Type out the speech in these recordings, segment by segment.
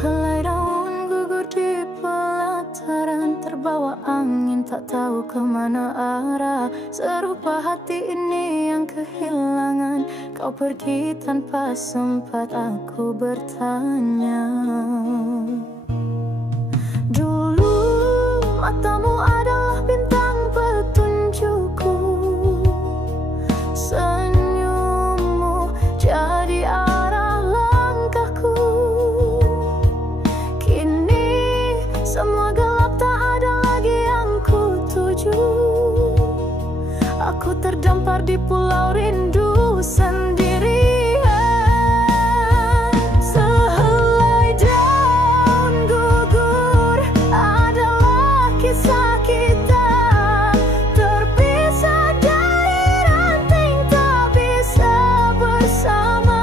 Sehelai daun gugur di pelataran, terbawa angin tak tahu kemana arah. Serupa hati ini yang kehilangan, kau pergi tanpa sempat aku bertanya. Dulu matamu adalah bintang petunjukku, senyummu jadi arah langkahku. Kini semua gelap, tak ada lagi yang ku tuju. Aku terdampar di pulau rindu sendirian. Sehelai daun gugur adalah kisah kita, terpisah dari ranting, tak bisa bersama.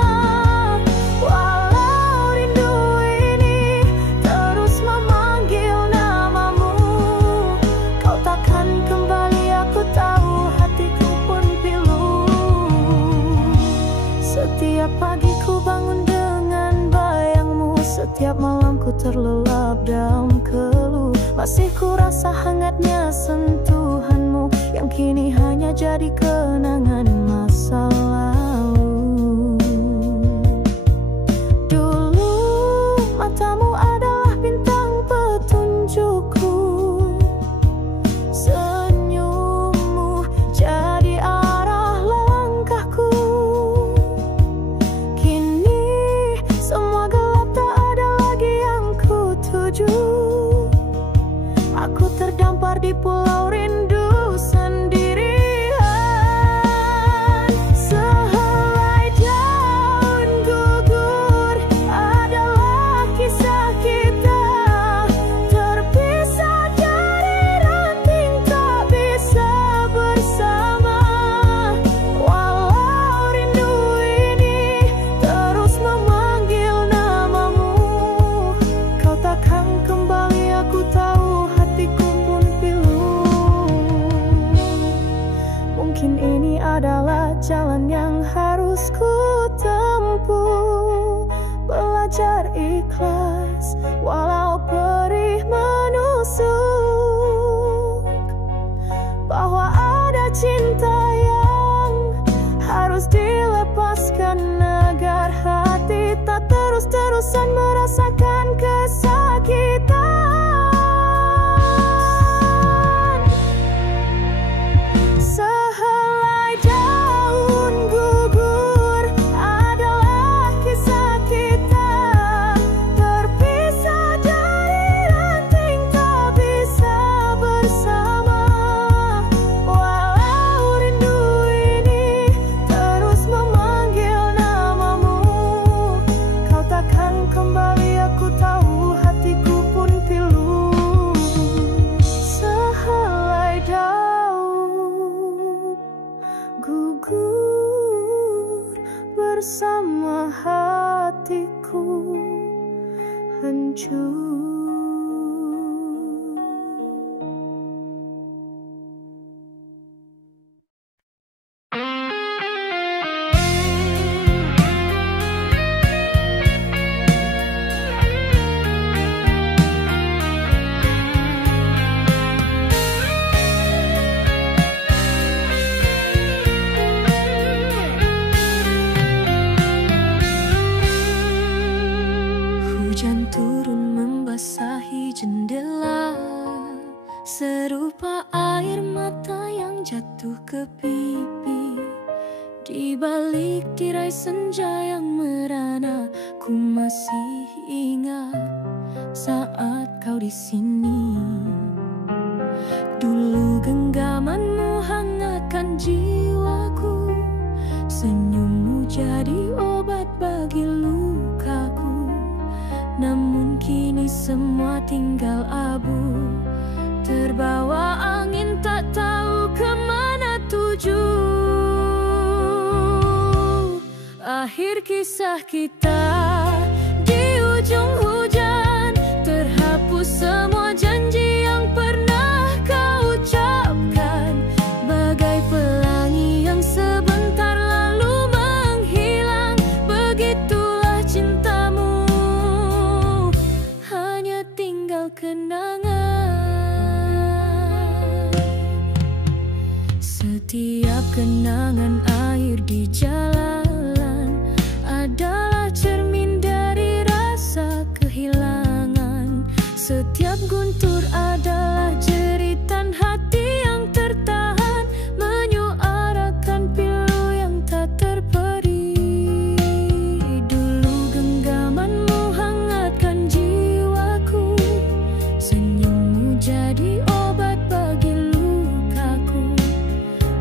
Walau rindu ini terus memanggil namamu, kau takkan kembali, aku tahu, hatiku pun pilu. Setiap pagi ku bangun dengan bayangmu, setiap malam ku terlelap dalam keluh. Masih ku rasa hangatnya sentuhanmu, yang kini hanya jadi kenangan masa lalu. Dulu matamu adalah bintang petunjukku, senyummu jadi arah langkahku. Kini semua gelap, tak ada lagi yang ku tuju. Aku terdampar di pulau rindu sendirian. Sehelai daun gugur adalah kisah kita, terpisah dari ranting, tak bisa bersama. Walau rindu ini terus memanggil namamu, kau takkan kembali, aku tahu, hatiku pun pilu. Mungkin ini adalah jalan yang harus ku tempuh, belajar ikhlas walau perih menusuk, bahwa ada cinta yang harus dilepaskan agar hati tak terus-terusan merasakan kesakitan. Sehelai daun gugur adalah kisah kita, terpisah dari ranting, tak bisa bersama. Walau rindu ini terus memanggil namamu, kau takkan kembali, aku tahu, hatiku pun pilu. Sehelai daun gugur bersama hatiku hancur. Hujan turun membasahi jendela, serupa air mata yang jatuh ke pipi. Di balik tirai senja yang merana, ku masih ingat saat kau di sini. Dulu genggamanmu hangatkan jiwaku, senyummu jadi obat bagi lukaku. Namun kini semua tinggal abu, terbawa angin tak tahu kemana tuju. Akhir kisah kita di ujung hujan, terhapus semua janji yang pernah kau ucapkan, bagai pelangi yang sebentar lalu menghilang. Begitulah cintamu, Genangan air di jalan adalah cermin dari rasa kehilangan. Setiap guntur adalah jeritan hati yang tertahan, menyuarakan pilu yang tak terperi. Dulu genggamanmu hangatkan jiwaku, senyummu jadi obat bagi lukaku.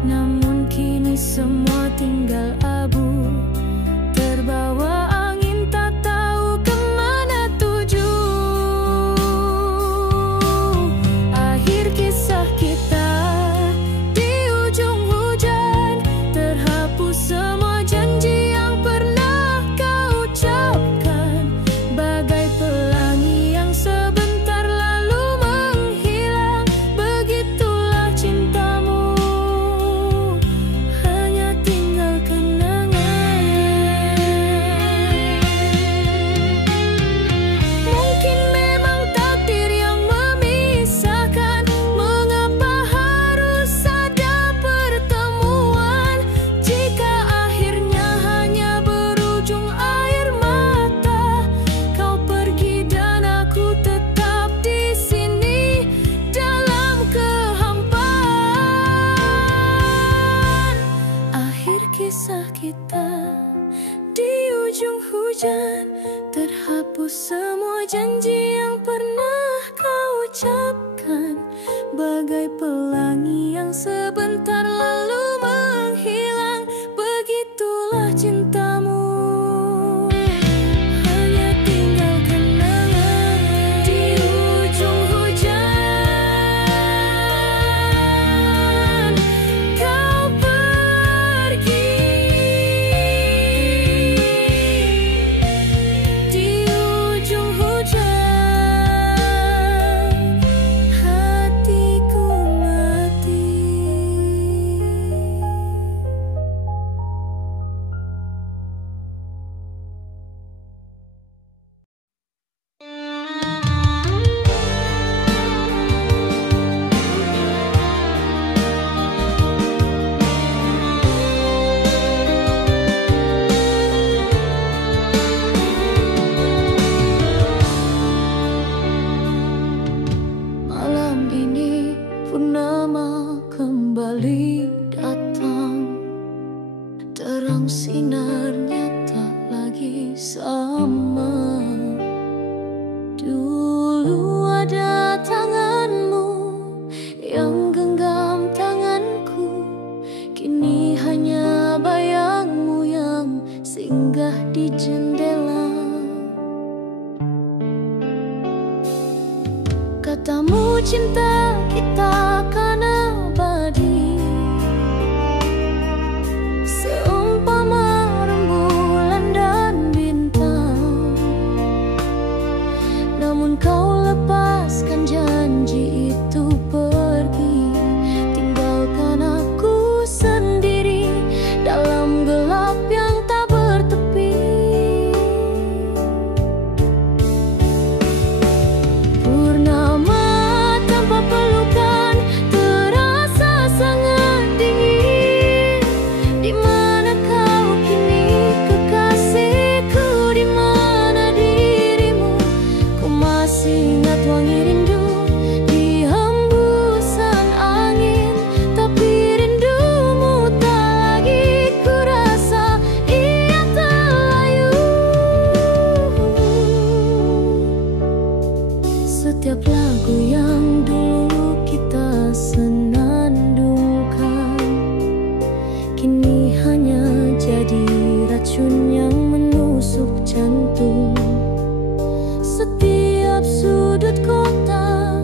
Namun kini semua tinggal abu, terbawa angin tak tahu kemana tuju. Akhir kisah kita di ujung hujan, terhapus semua janji yang pernah kau ucapkan. Bagai pelangi yang sebentar lalu menghilang, begitulah cintamu, hanya tinggal kenangan. Mungkin memang takdir yang memisahkan, mengapa harus ada pertemuan? Jika akhirnya hanya berujung air mata, kau pergi dan aku tetap di sini dalam kehampaan. Akhir kisah kita di ujung hujan, terhapus semua janji yang pernah kau ucapkan. Bagai pelangi yang sebentar lalu menghilang, begitulah cintamu, hanya tinggal kenangan. Di ujung hujan kau pergi, di ujung hujan hatiku mati. Malam ini purnama kembali datang, terang sinarnya tak lagi sama. Dulu ada tanganmu yang genggam tanganku, kini hanya bayangmu yang singgah di jendela. Katamu cinta kita kan abadi, seumpama rembulan dan bintang. Namun kau lepaskan janji itu pergi, tinggalkan aku sendiri dalam gelap yang tak bertepi. Purnama tanpa pelukan terasa sangat dingin. Di mana kau kini kekasihku, di mana dirimu? Ku masih ingat wangi rindu di hembusan angin, tapi rindumu tak lagi ku rasa, ia terlayu. Setiap lagu yang dulu kita senandungkan, kini hanya jadi racun yang menusuk jantung. Setiap sudut kota,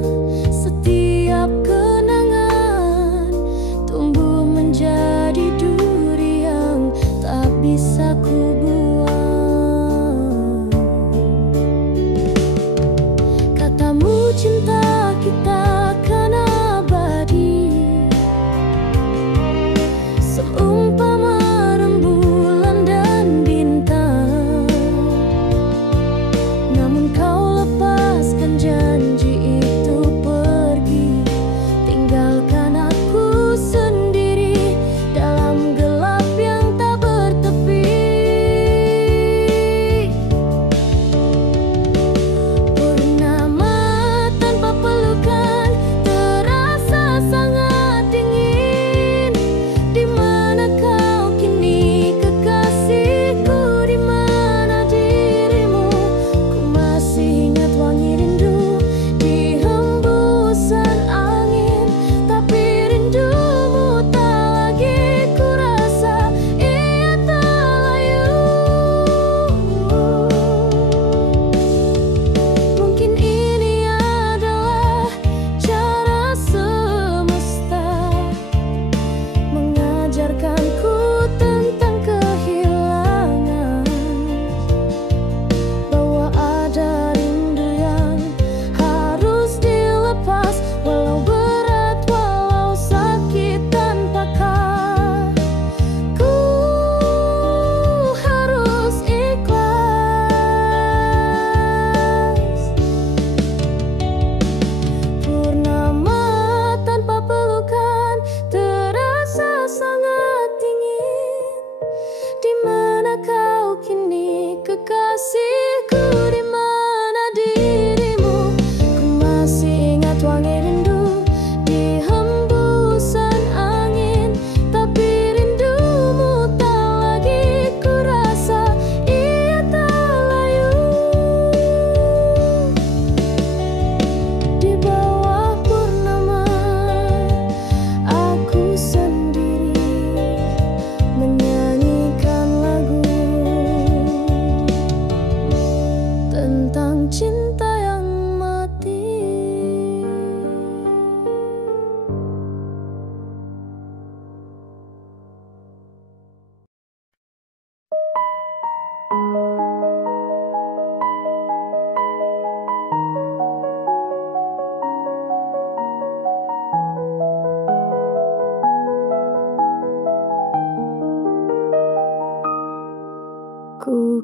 setiap kenangan tumbuh menjadi duri yang tak bisa ku buang. Katamu cinta kita kan abadi,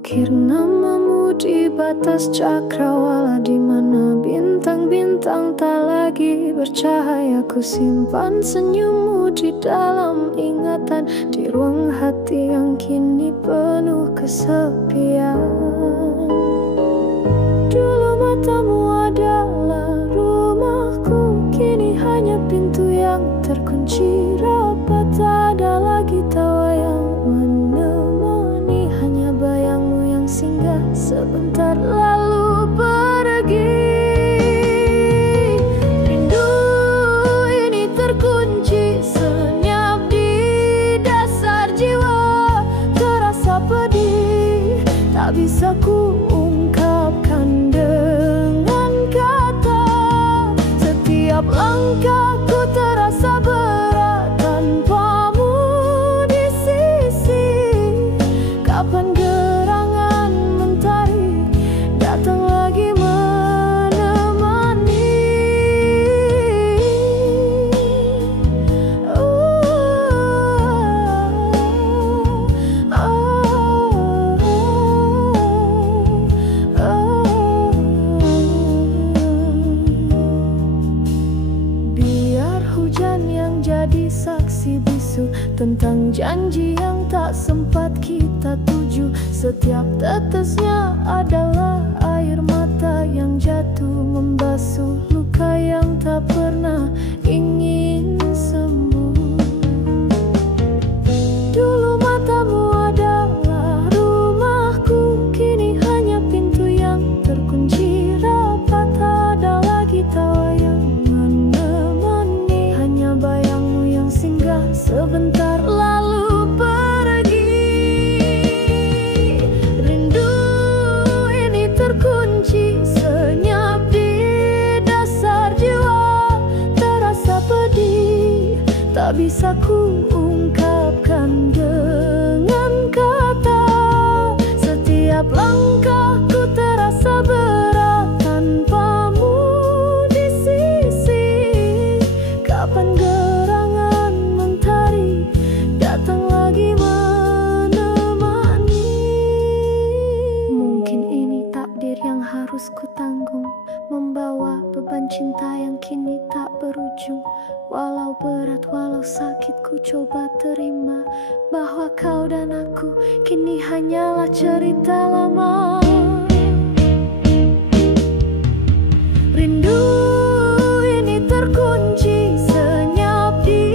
Mengukir namamu di batas cakrawala, di mana bintang-bintang tak lagi bercahaya. Ku simpan senyummu di dalam ingatan, di ruang hati yang kini penuh kesepian. Dulu matamu adalah rumahku, kini hanya pintu yang terkunci rapat. Tak ada lagi tawa yang menemani, hanya bayangmu yang singgah sebentar lalu pergi. Rindu ini terkunci senyap di dasar jiwa, terasa pedih, tak bisa ku ungkapkan dengan kata. Setiap langkahku terasa berat tanpamu di sisi. Kapan gerangan mentari datang lagi menemani? Biar hujan yang jadi saksi bisu tentang janji yang tak sempat kita tuju. Setiap tetesnya adalah air mata yang jatuh membasuh luka yang tak pernah ingin sembuh. Dulu matamu adalah rumahku, kini hanya pintu yang terkunci rapat. Tak ada lagi tawa yang menemani, hanya bayangmu yang singgah sebentar lalu pergi. Rindu ini terkunci senyap di dasar jiwa, terasa pedih, tak bisa ku ungkapkan dengan kata. Setiap langkahku terasa berat tanpamu di sisi. Kapan gerangan mentari datang lagi menemani? Mungkin ini takdir yang harus ku tanggung, membawa beban cinta yang kini tak berujung. Walau berat, walau sakit, ku coba terima bahwa kau dan aku kini hanyalah cerita lama. Rindu ini terkunci senyap di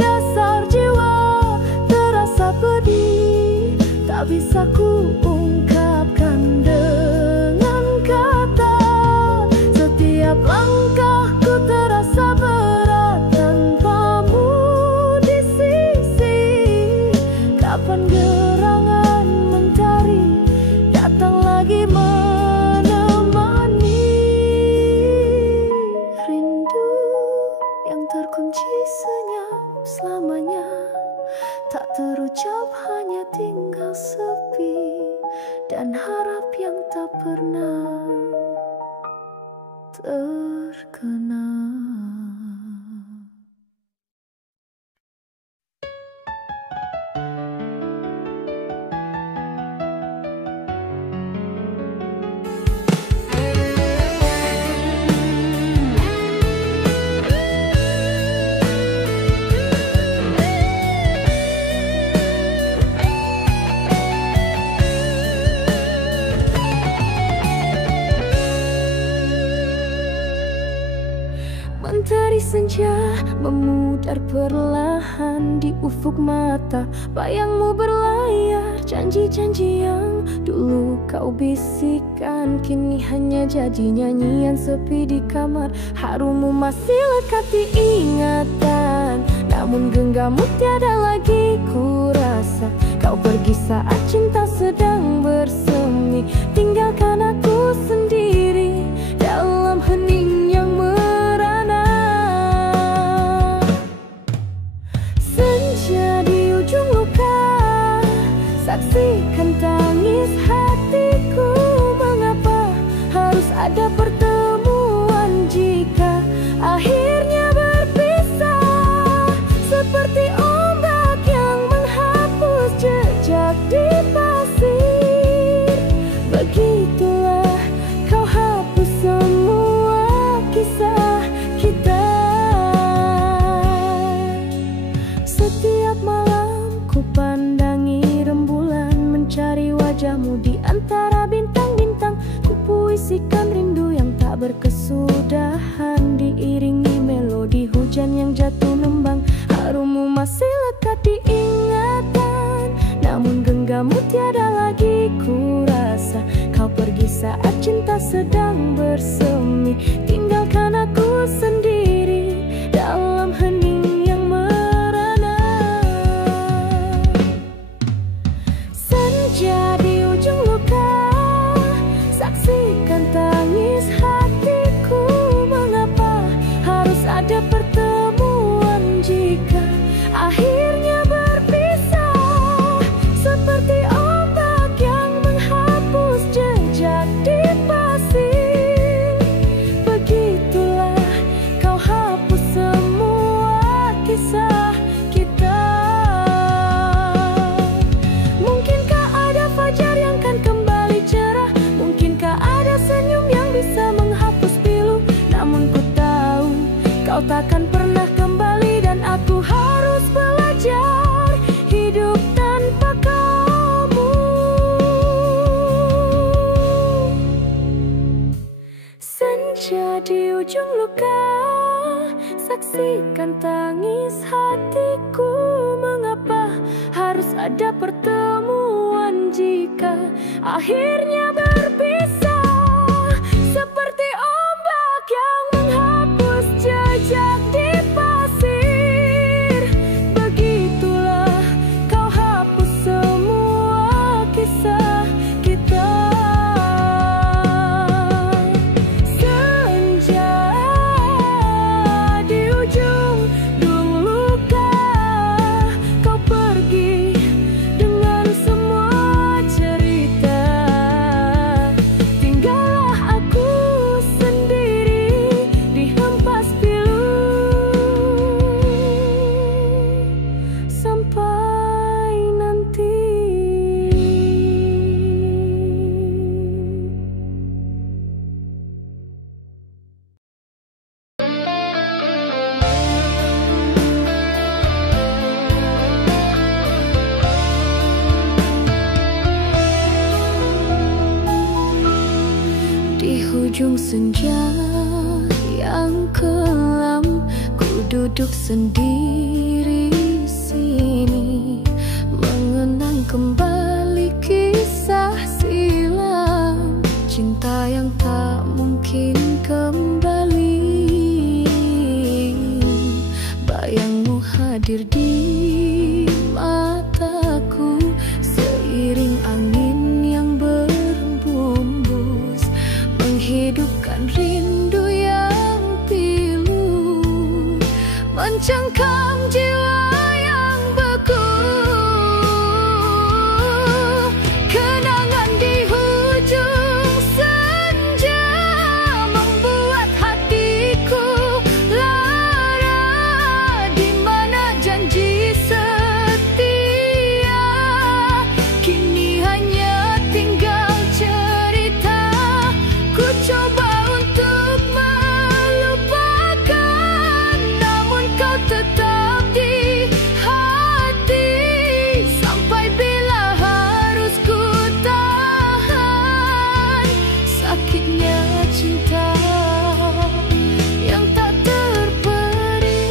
dasar jiwa, terasa pedih, tak bisa ku ungkapkan dengan kata. Setiap langkahku terasa berat tanpamu di sisi. Kapan gerangan mentari datang lagi menemani? Rindu yang terkunci senyap selamanya, tak terucap, hanya tinggal sepi dan harap yang tak pernah terkenal. Mentari senja memudar perlahan di ufuk mata. Bayangmu berlayar, janji-janji yang dulu kau bisikkan kini hanya jadi nyanyian sepi di kamar. Harummu masih lekat di ingatan, namun genggammu tiada lagi ku rasa. Kau pergi saat cinta sedang bersemi, tinggalkan aku sendiri dalam hening yang merana. Senja di ujung luka, saksikan tangis hatiku. Mengapa harus ada pertemuan jika akhirnya berpisah? Seperti ombak yang menghapus jejak di pasir. tak berkesudahan, diiringi melodi hujan yang jatuh nembang. Harummu masih lekat di ingatan, namun genggammu tiada lagi ku rasa. Kau pergi saat cinta sedang bersemi, tinggalkan aku sendiri dalam hening yang merana. Senja di ujung luka, saksikan tangis hatiku. Mengapa harus ada pertemuan jika akhirnya berpisah? Seperti ombak yang menghapus jejak di pasir, begitulah kau hapus semua kisah kita. Mungkinkah ada fajar yang kan kembali cerah? Mungkinkah ada senyum yang bisa menghapus pilu? Namun ku tahu kau takkan pernah kembali, dan aku harus belajar hidup tanpa kamu. Senja di ujung luka, saksikan tangis hatiku. Mengapa harus ada pertemuan jika akhirnya berpisah? Seperti ombak yang menghapus jejak di pasir, begitulah kau hapus semua kisah kita. Senja di ujung luka, kau pergi dengan semua cerita. Tinggallah aku sendiri di hempas pilu sampai nanti. Di hujung senja yang kelam, ku duduk sendiri sini, mengenang kembali kisah silam, cinta yang tak mungkin kembali. Bayangmu hadir di mataku, seiring angin yang berhembus, menghidupkan rindu yang pilu, mencengkam jiwa yang beku. Kenangan di hujung senja membuat hatiku lara, di mana janji setia kini hanya tinggal cerita. Ku coba untuk melupakan, namun kau tetap di hati. Sampai bila harus ku tahan sakitnya cinta yang tak terperi.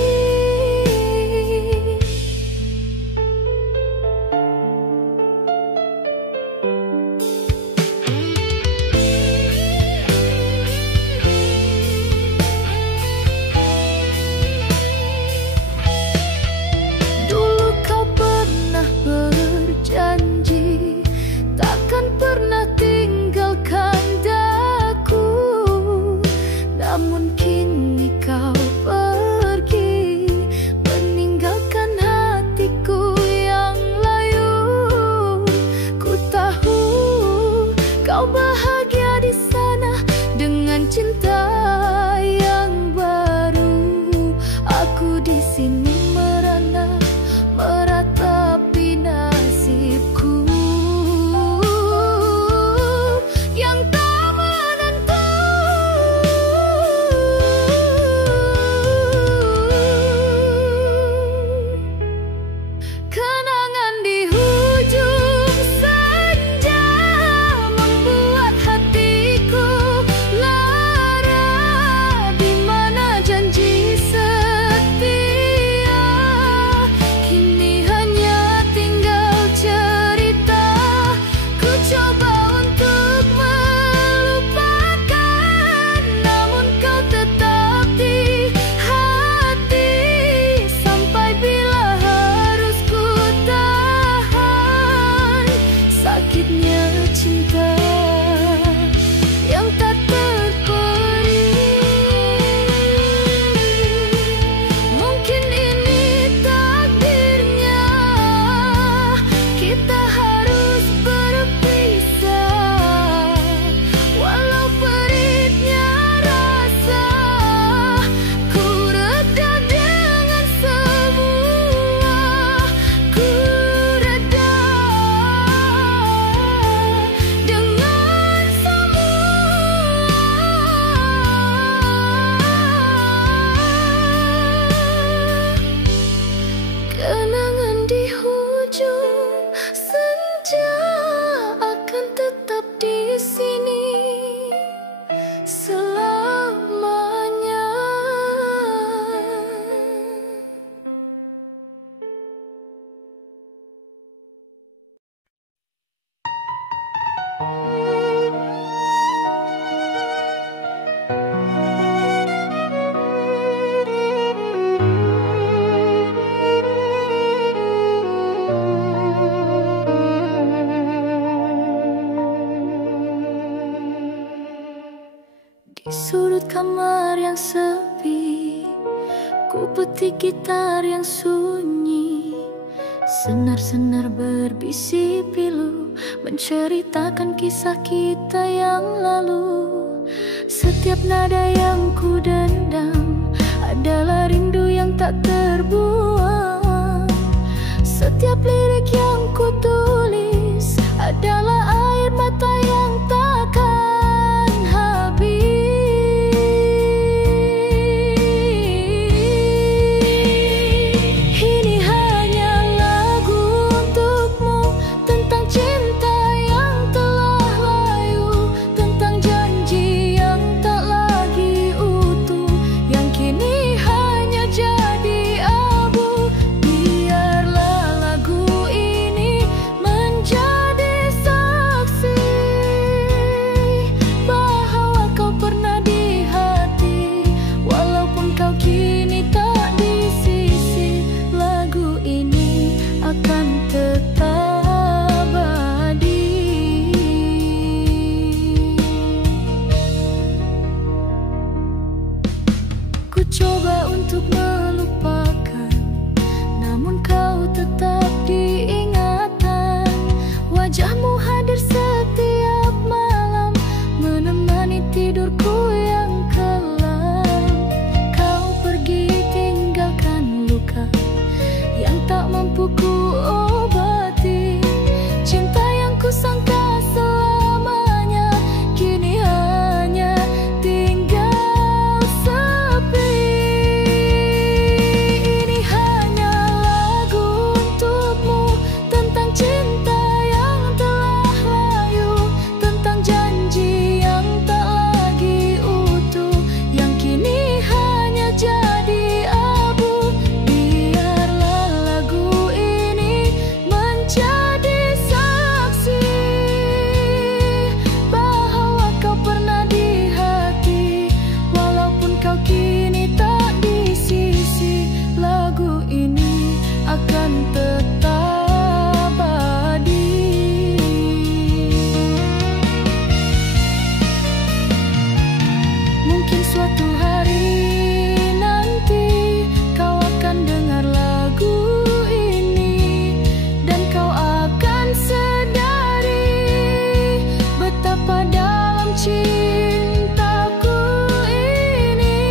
Dulu kau pernah berjanji takkan pernah tinggalkan daku, namun kini kau pergi, meninggalkan hatiku yang layu. Ku tahu kau bahagia di sana dengan cinta yang baru. Aku di sini merana, meratapi nasibku yang tak menentu. Kenangan di hujung senja membuat hatiku lara, sudut kamar yang sepi, ku petik gitar yang sunyi. Senar-senar berbisi pilu, menceritakan kisah kita yang lalu. Setiap nada yang ku dendam adalah rindu yang tak terbuang. Setiap lirik yang ku tulis adalah air mata yang takkan habis. Ini hanya lagu untukmu, tentang cinta yang telah layu, tentang janji yang tak lagi utuh, yang kini hanya jadi abu. Biarlah lagu ini menjadi saksi bahwa kau pernah di hati, walaupun kau kini tak di sisi. Lagu ini akan tetap abadi. Ku coba untuk melupakan, namun kau tetap diingatan. Wajahmu hadir setiap malam, menemani tidurku yang kelam. Kau pergi tinggalkan luka yang tak mampu ku obati. Cinta yang kusangka selamanya kini hanya tinggal sepi. Ini hanya lagu untukmu, tentang cinta yang telah layu, tentang janji yang tak lagi utuh, yang kini hanya jadi abu. Biarlah lagu ini menjadi saksi bahwa kau pernah di hati, walaupun kau kini tak di sisi. Lagu ini akan tetap abadi. Mungkin suatu hari nanti kau akan dengar lagu ini, dan kau akan sadari betapa dalam cintaku ini.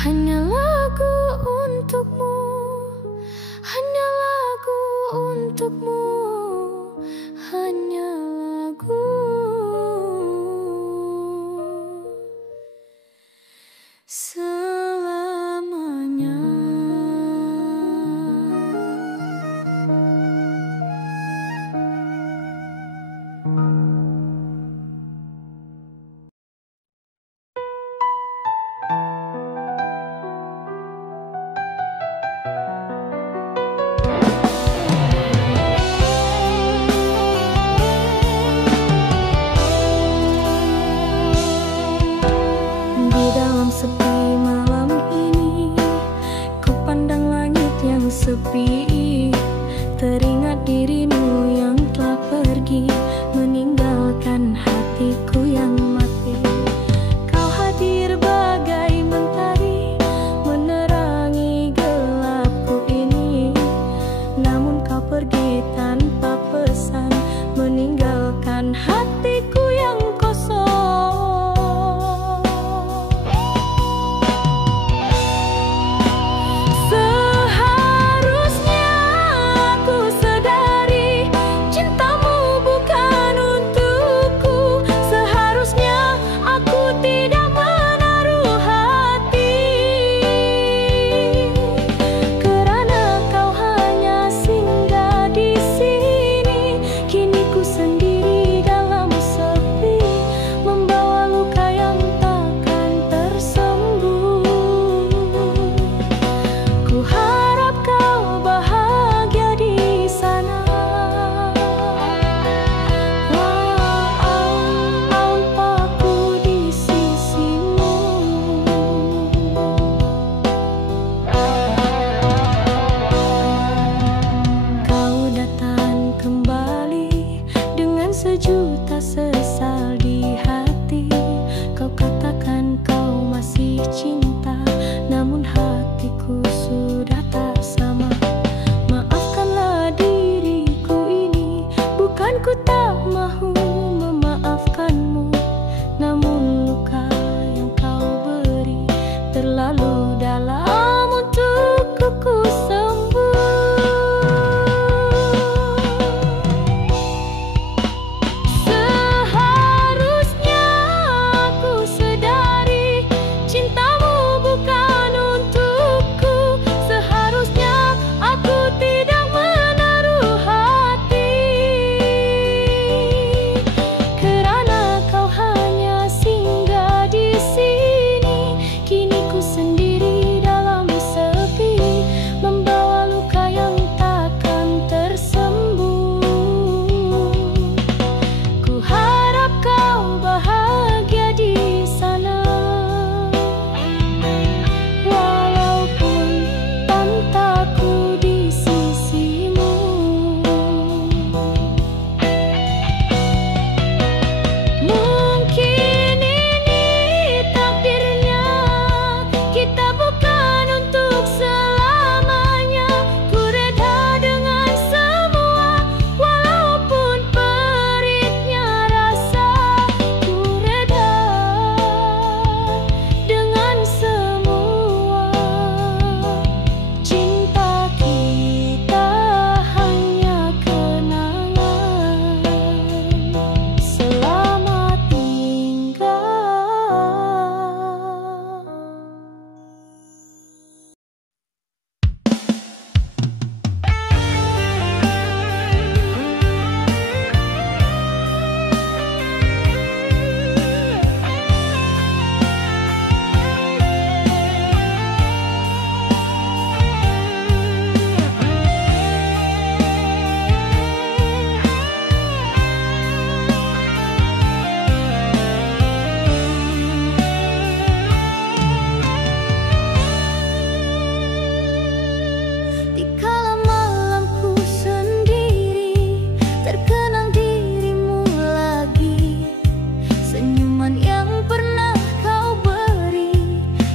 Hanya lagu untukmu, hanya lagu untukmu, hanya lagu selamanya. Di dalam sepi malam ini, ku pandang langit yang sepi, teringat dirimu yang telah pergi, meninggalkan hatiku yang mati. Kau hadir bagai mentari, menerangi gelapku ini, namun kau pergi tanpa pesan, meninggalkan hatiku yang kosong. Seharusnya aku sadari cintamu bukan untukku. Seharusnya aku tidak menaruh hati, kerana kau hanya singgah di sini. Kini ku sendiri dalam sejuta sesal di hati. Kau katakan kau masih cinta, namun hatiku sudah tak sama. Maafkanlah diriku ini, bukan ku tak mahu memaafkanmu, namun luka yang kau beri terlalu dalam untuk ku sembuh. Seharusnya aku sedari cintamu bukan untukku. Seharusnya aku tidak menaruh hati, kerana kau hanya singgah di sini. Kini ku sendiri dalam sepi, membawa luka yang takkan tersembuh. Ku harap kau bahagia di sana, walaupun tantaku di sisimu. Mungkin ini takdirnya, kita bukan untuk selamanya. Ku reda dengan semua, walaupun peritnya rasa. Ku reda dengan semua. Cinta kita hanya kenangan. Selamat tinggal. Dikala malamku sendiri, terkenang dirimu lagi. Senyuman yang pernah kau beri,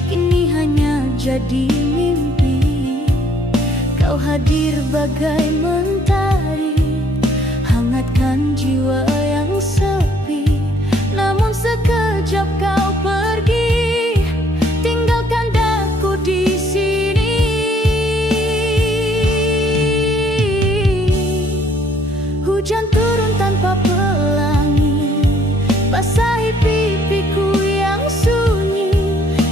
kini hanya jadi mimpi. Kau hadir bagai mentari, hangatkan jiwa yang sepi. Namun sekejap kau pergi, tinggalkan daku di sini. Hujan turun tanpa pelangi, basahi pipiku yang sunyi.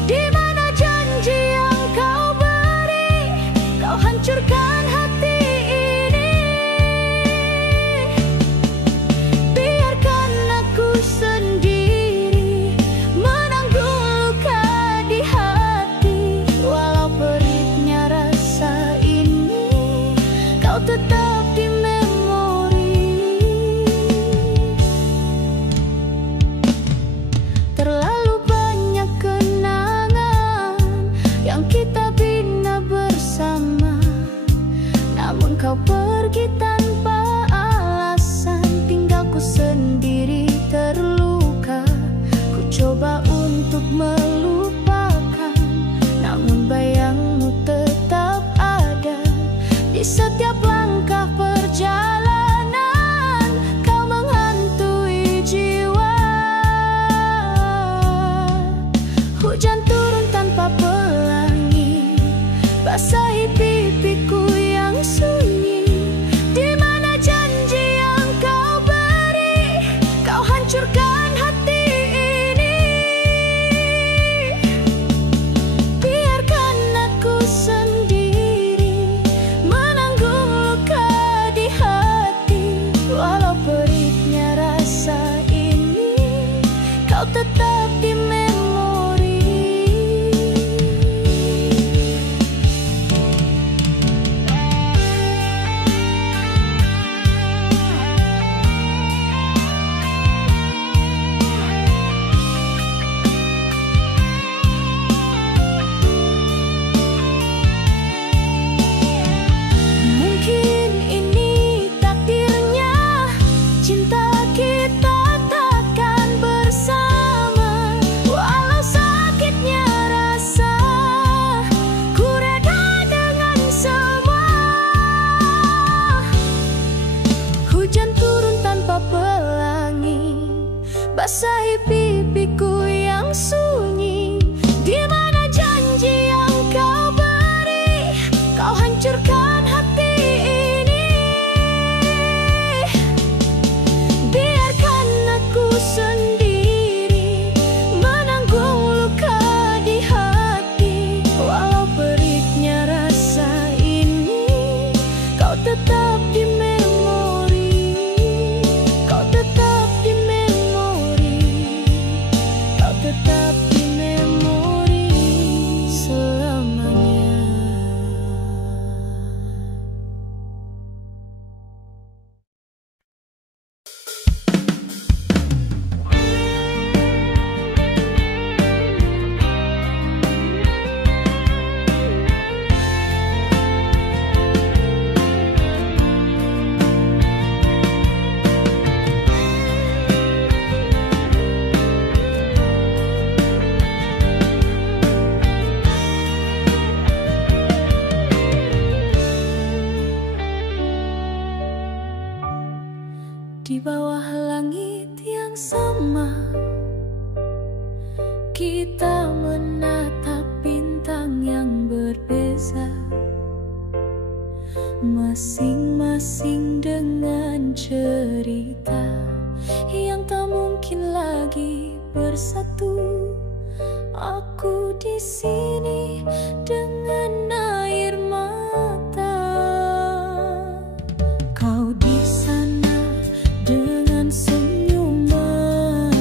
Di mana janji yang kau beri? Kau hancurkan hati ini. Biarkan aku sendiri menanggung luka di hati. Walau peritnya rasa ini, kau tetap di memori. Terlalu banyak kenangan yang kita bina bersama, namun kau pergi tanpa alasan. Tinggalku sendiri terluka. Ku coba untuk melupakan, namun bayangmu tetap ada di setiap langkah perjalanan. Kau menghantui jiwa. Hujan turun tanpa pelangi, basahi pipiku yang sunyi. Di mana janji yang kau beri? Kau hancurkan hati ini. Biarkan aku sendiri menanggung luka di hati. Walau peritnya rasa ini, kau tetap di memori. basahi pipiku yang sunyi. Di mana janji yang kau beri, kau hancurkan hati ini. Biarkan aku sendiri menanggung luka di hati. Walau perihnya rasa ini, kau tetap di memori. Kau tetap di memori. Kau tetap di memori selamanya. Di bawah langit yang sama, kita menatap bintang yang berbeza, masing-masing dengan cerita yang tak mungkin lagi bersatu. Aku di sini dengan air mata, kau di sana dengan senyuman.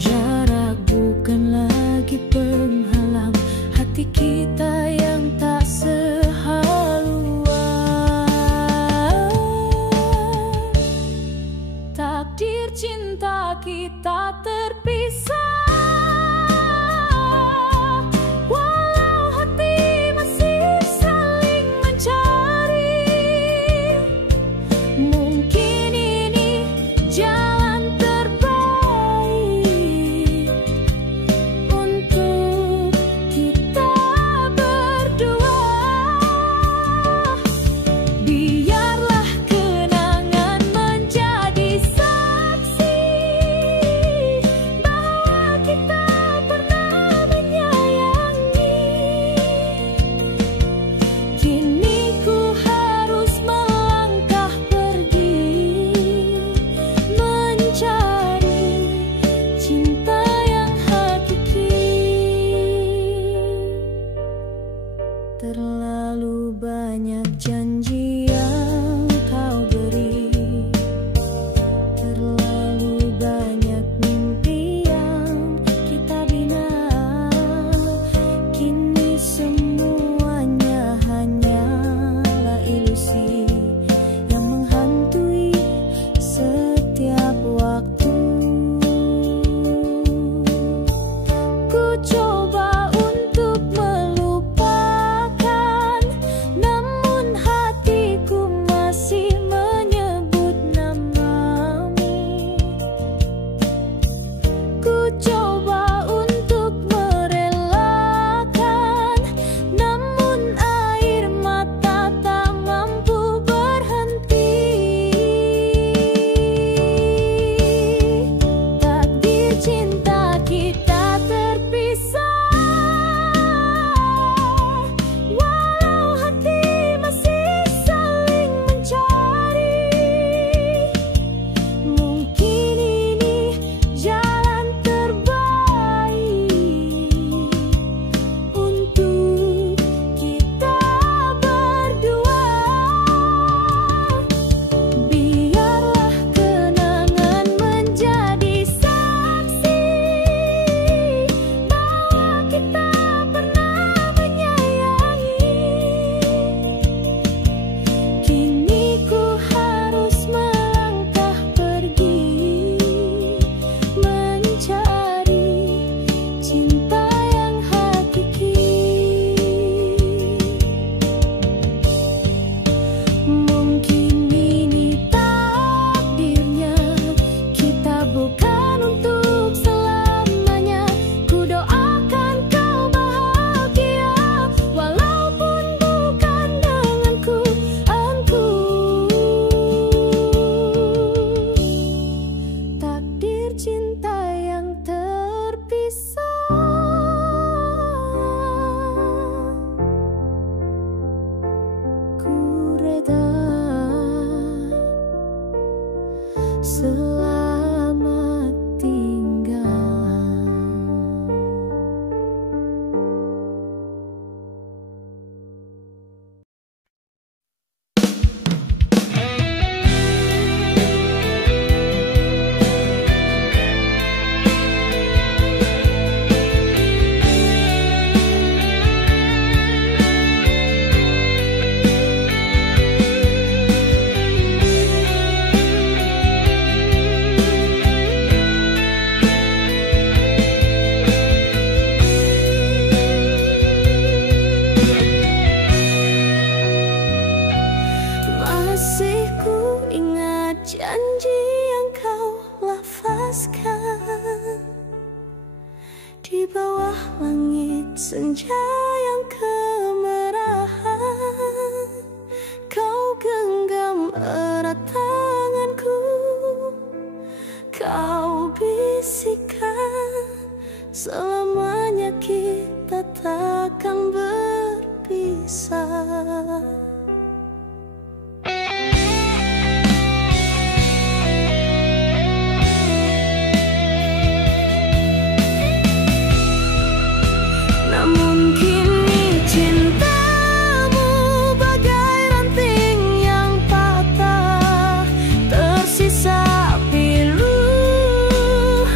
Jarak bukan lagi penghalang hati kita yang tak sehaluan. Takdir cinta kita terpisah. Walau hati masih saling mencari, mungkin ini jalan terbaik untuk kita berdua. Biarlah kenangan menjadi saksi Selamat tinggal. Masih ku ingat janji yang kau lafazkan di bawah langit senja yang kemerahan. Kau genggam erat tanganku, kau bisikkan selamanya kita takkan berpisah. Namun kini cintamu bagai ranting yang patah, tersisa pilu,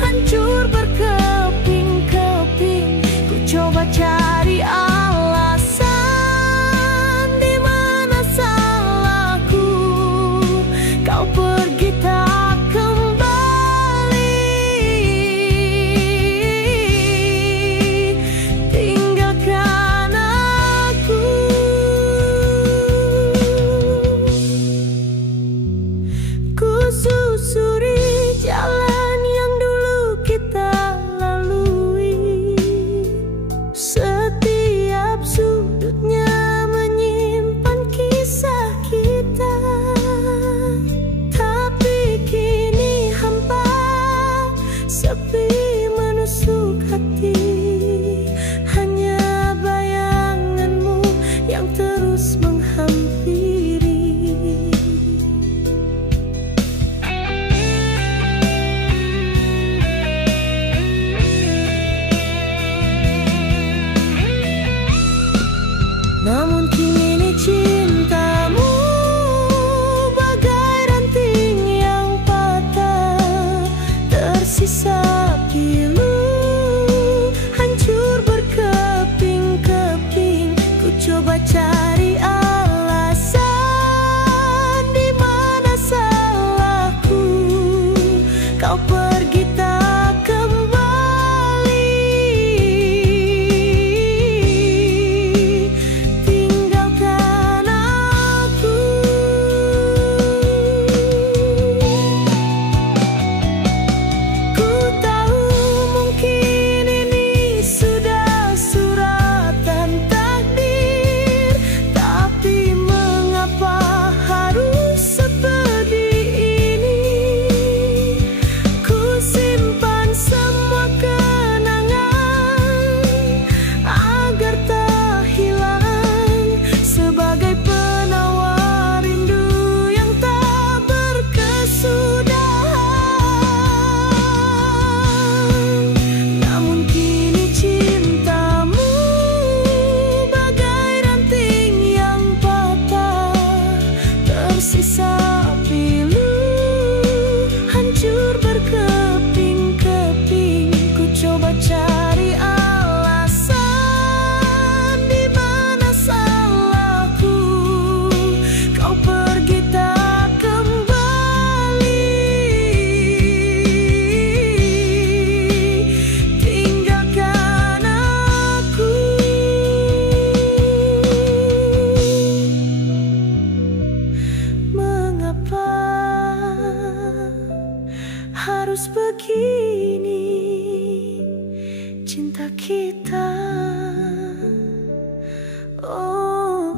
hancur berkeping-keping. Ku coba cari alasan di mana salahku. Kau pergi tak kembali, tinggalkan aku. Ku susuri jalan yang dulu kita lalui, setiap sudutnya menyimpan kisah kita. Tapi kini hampa, sepi menusuk hati, hanya bayanganmu yang terus menghampiri. Namun kini cintamu bagai ranting yang patah, tersisa pilu, hancur berkeping-keping. Ku coba cari alasan di mana salahku. Kau pergi tak kembali, tinggalkan aku. Ku tahu mungkin ini sudah suratan takdir, tapi mengapa harus seperti ini? Ku simpan semua kenangan agar tak hilang, sebagai penawar rindu yang tak berkesudahan. Namun kini cintamu bagai ranting yang patah, tersisa pilu, hancur berkeping-keping. Ku coba cari alasan di mana salahku. Kau pergi tak kembali, tinggalkan aku. Mengapa harus begini cinta kita? Oh,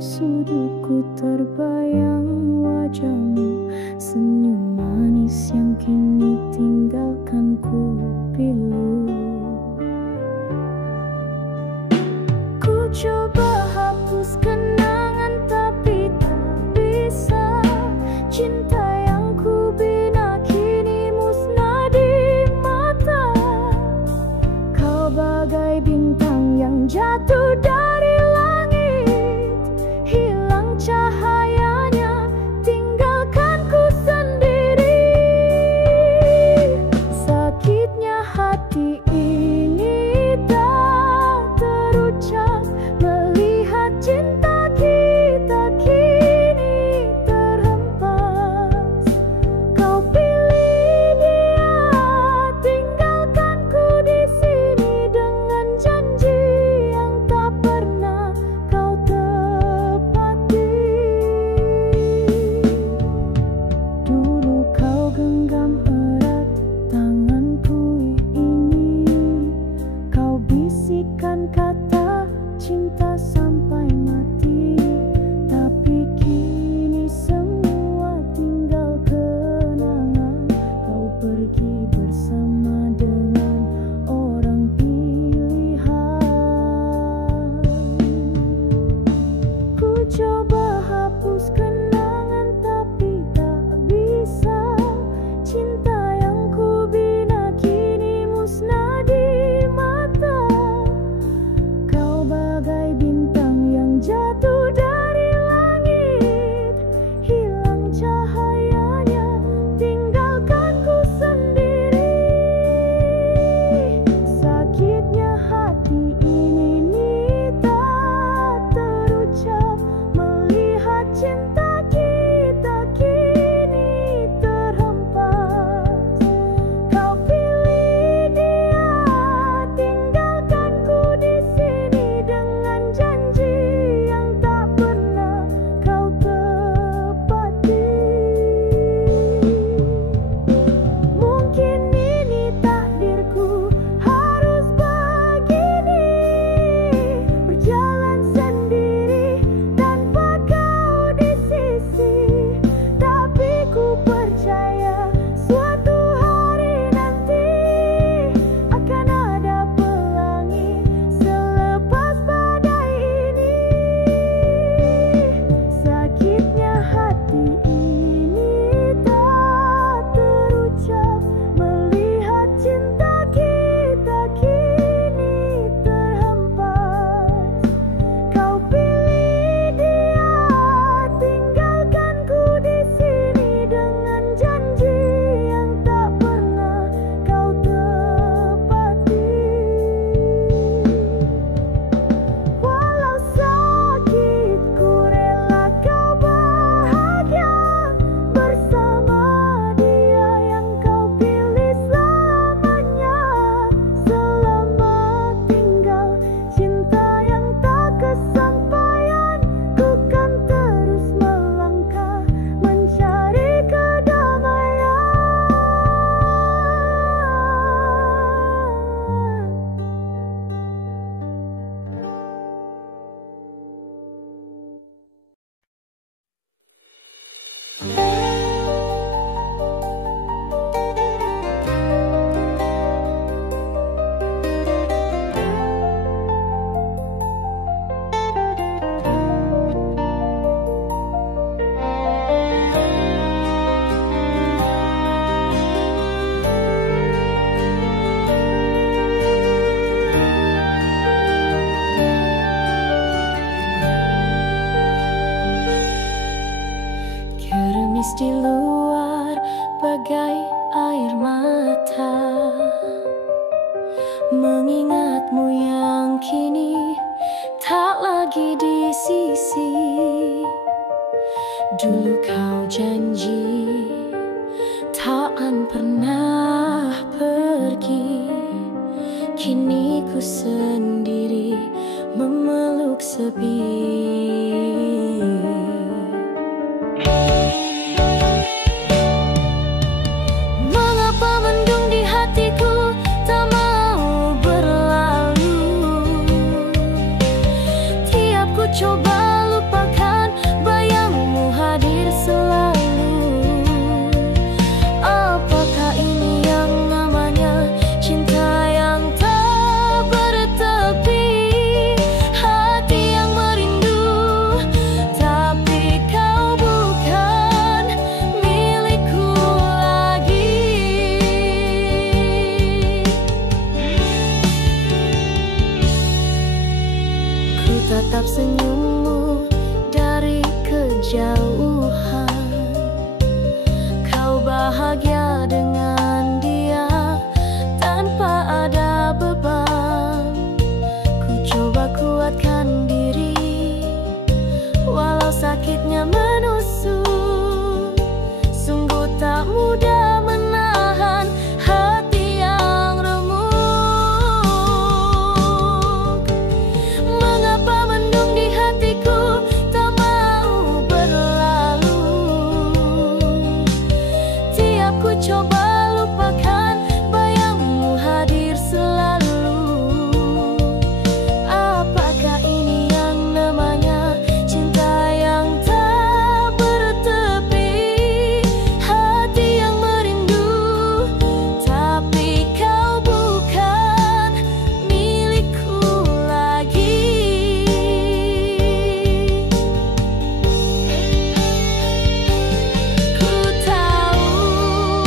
sudutku terbayang wajahmu, senyum manis yang kini tinggalkan ku pilu. Ku coba hapus kenangan tapi tak bisa. Cinta yang ku bina kini musnah di mata. Kau bagai bintang yang jatuh dari langit, hilang cahayanya, tinggalkan ku sendiri. Sakitnya hati ini tak terucap melihat cinta kita kini terhempas. Kau pilih dia, tinggalkanku di sini dengan janji yang tak pernah kau tepati. Dulu kau genggam erat tanganku ini, kau bisikkan kata cinta sampai mati. Tapi kini semua tinggal kenangan. Kau pergi bersama dengan orang pilihan. Ku coba hapus kenangan tapi tak bisa. Cinta yang ku bina kini musnah di mata. Kau bagai bintang yang jatuh dari langit, hilang cahayanya, tinggalkan ku sendiri. Sakitnya hati ini tak terucap melihat cinta kita kini terhempas. Kau pilih dia, tinggalkanku di sini dengan janji yang tak pernah kau tepati. Mungkin ini takdirku harus begini, berjalan sendiri tanpa kau di sisi. Tapi ku percaya suatu hari nanti akan ada pelangi selepas badai ini. Sakitnya hati ini tak terucap melihat cinta kita kini terhempas. Kau pilih dia, tinggalkanku di sini dengan janji yang tak pernah kau tepati. Walau sakit ku rela kau bahagia bersama dia yang kau pilih selamanya. Selamat tinggal cinta yang tak kesampaian, ku kan terus melangkah mencari kedamaian. Gerimis di luar bagai air mata, mengingatmu yang kini tak lagi di sisi. Dulu kau janji takkan pernah pergi, kini ku sendiri memeluk sepi. Mengapa mendung di hatiku tak mau berlalu? Tiap ku coba lupakan tatap senyummu dari kejauhan. Kau bahagia dengan dia tanpa ada beban. Ku coba kuatkan diri walau sakitnya menusuk. Sungguh tak mudah menahan hati yang remuk. Mengapa mendung di hatiku tak mau berlalu? Tiap ku coba lupakan, bayangmu hadir selalu. Apakah ini yang namanya cinta yang tak bertepi? Hati yang merindu, tapi kau bukan milikku lagi. Ku tahu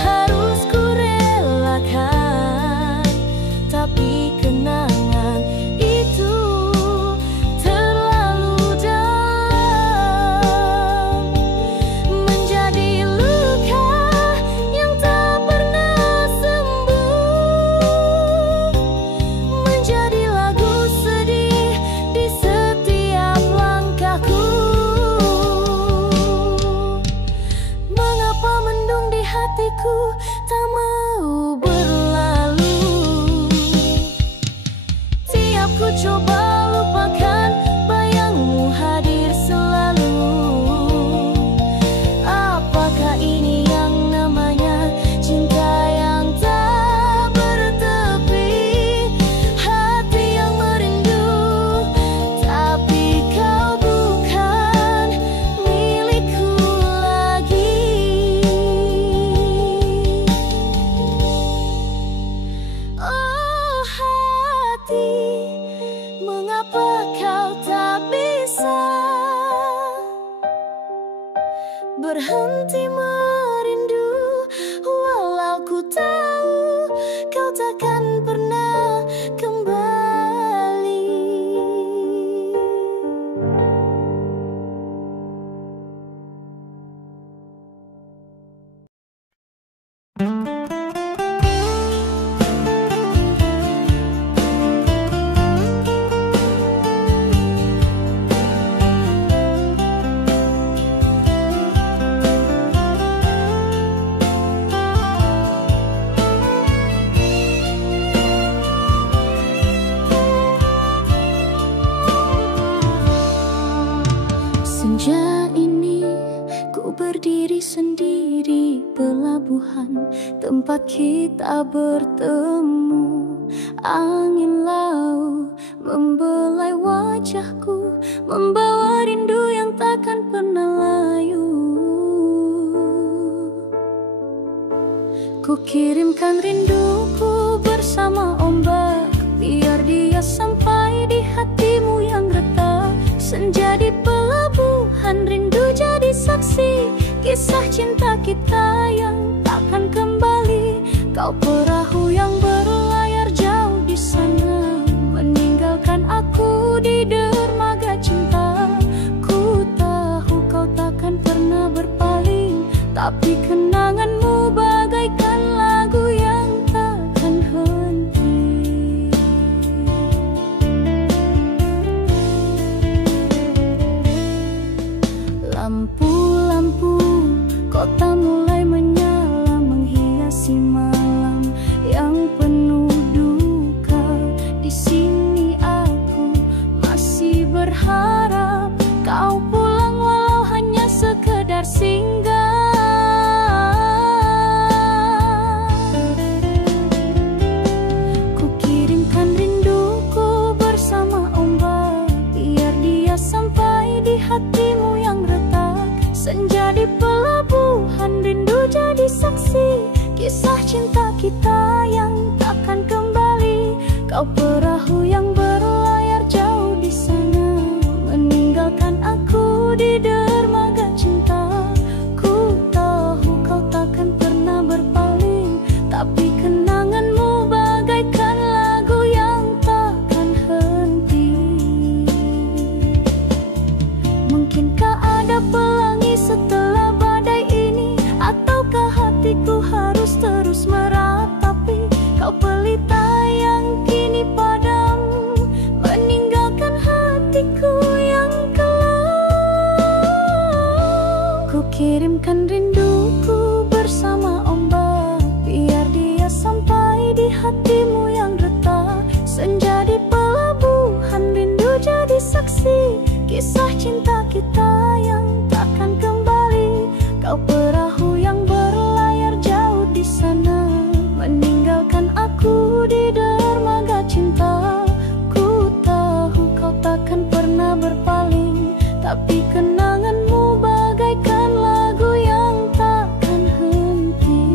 harus ku relakan, tapi kenangan itu terlalu dalam, menjadi luka yang tak pernah sembuh, menjadi lagu sedih di setiap langkahku. Mengapa mendung di hatiku tak mau berlalu? Tiap ku coba lupakan, bayangmu hadir selalu. Apakah ini yang namanya cinta yang tak bertepi? Hati yang merindu, tapi kau bukan milikku lagi. Oh hati, mengapa kau tak bisa berhenti merindu? Walau ku tahu kau takkan pernah kembali. Senja ini ku berdiri sendiri, pelabuhan tempat kita bertemu. Angin laut membelai wajahku, membawa rindu yang takkan pernah layu. Ku kirimkan rinduku bersama ombak, biar dia sampai di hatimu yang retak. Senja di pelabuhan, rindu jadi saksi kisah cinta kita yang takkan kembali. Kau perahu yang berlayar jauh di sana, meninggalkan aku di dermaga cinta. Ku tahu kau takkan pernah berpaling, tapi kenanganmu bagaikan lagu yang takkan henti. Lampu-lampu kota mulai menyala, menghiasi malam yang penuh duka. Di sini aku masih berharap kau pulang, walau hanya sekedar singgah. Ku kirimkan rinduku bersama ombak, biar dia sampai di hatimu yang retak. Senja di pelabuhan, rindu jadi saksi kisah cinta kita yang takkan kembali. Kau perahu yang berlayar jauh di sana, meninggalkan aku di dermaga cinta. Ku tahu kau takkan pernah berpaling, tapi kenanganmu bagaikan lagu yang takkan henti. kisah cinta kita yang takkan kembali. Kau perahu yang berlayar jauh di sana, meninggalkan aku di dermaga cinta. Ku tahu kau takkan pernah berpaling, tapi kenanganmu bagaikan lagu yang takkan henti.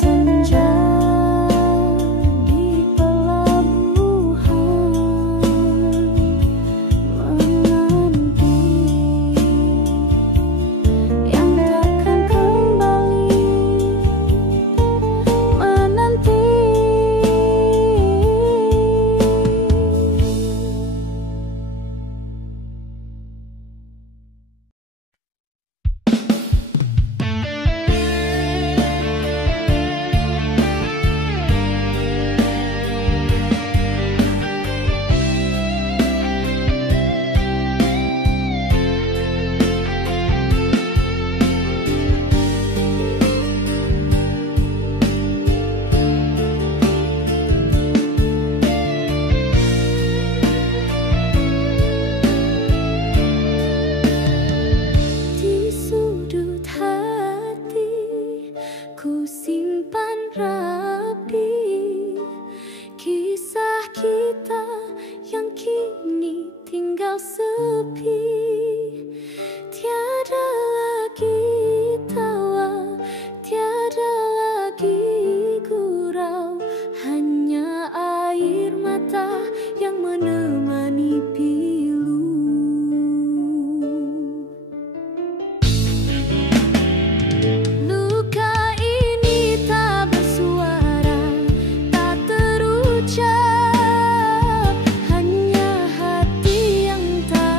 Senja di pelabuhan menanti yang takkan kembali, menanti. Di sudut hati ku simpan rapi kisah kita yang kini tinggal sepi. Tiada lagi tawa, tiada lagi gurau, hanya air mata yang menemani pilu. Luka ini tak bersuara, tak terucap, hanya hati yang tak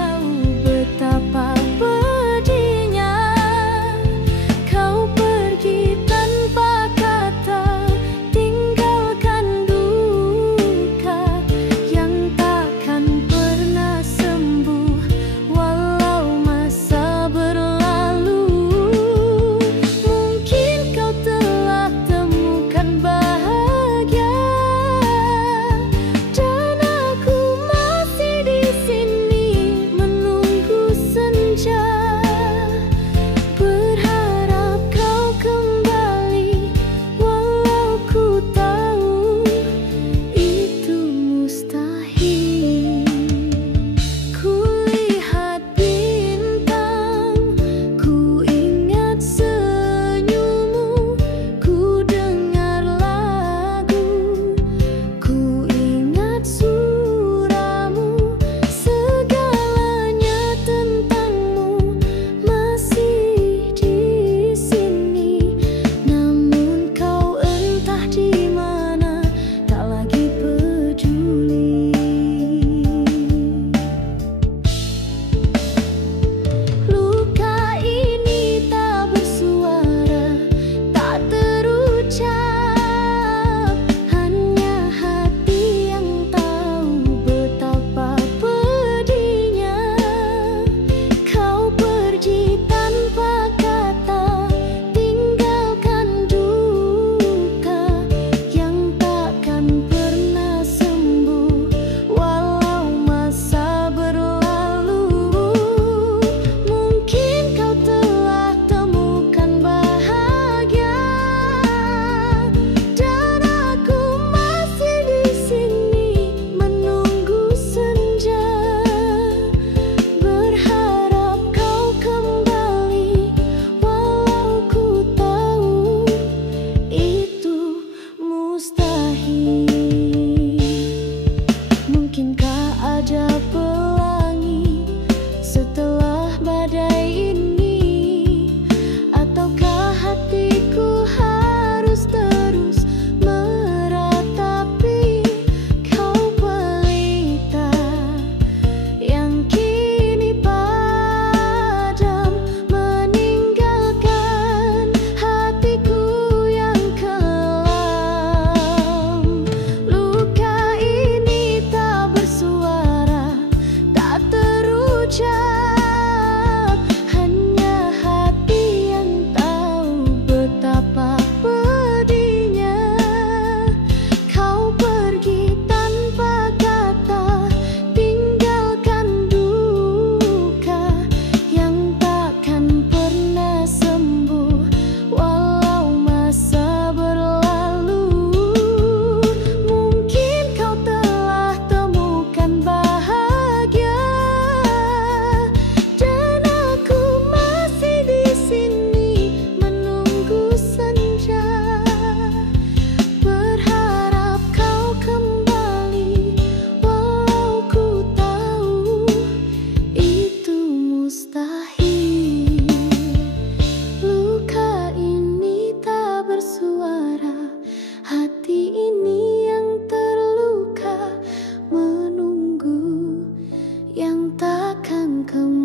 dalam kemudi.